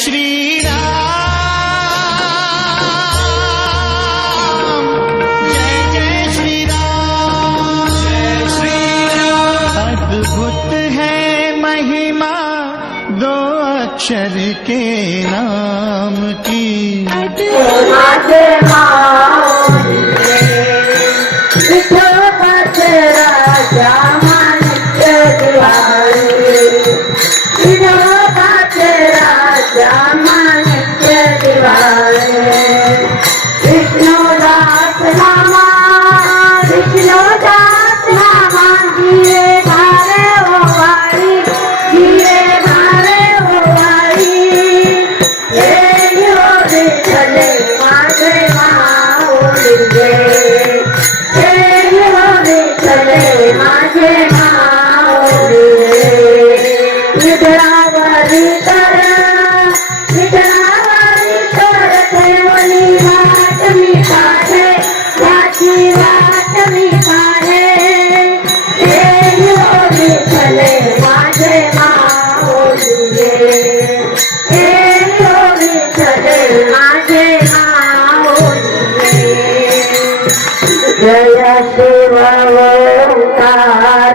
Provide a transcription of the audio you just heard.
श्री राम जय जय श्री राम जय श्री अद्भुत है महिमा, दो अक्षर के नाम की। चले থাকবে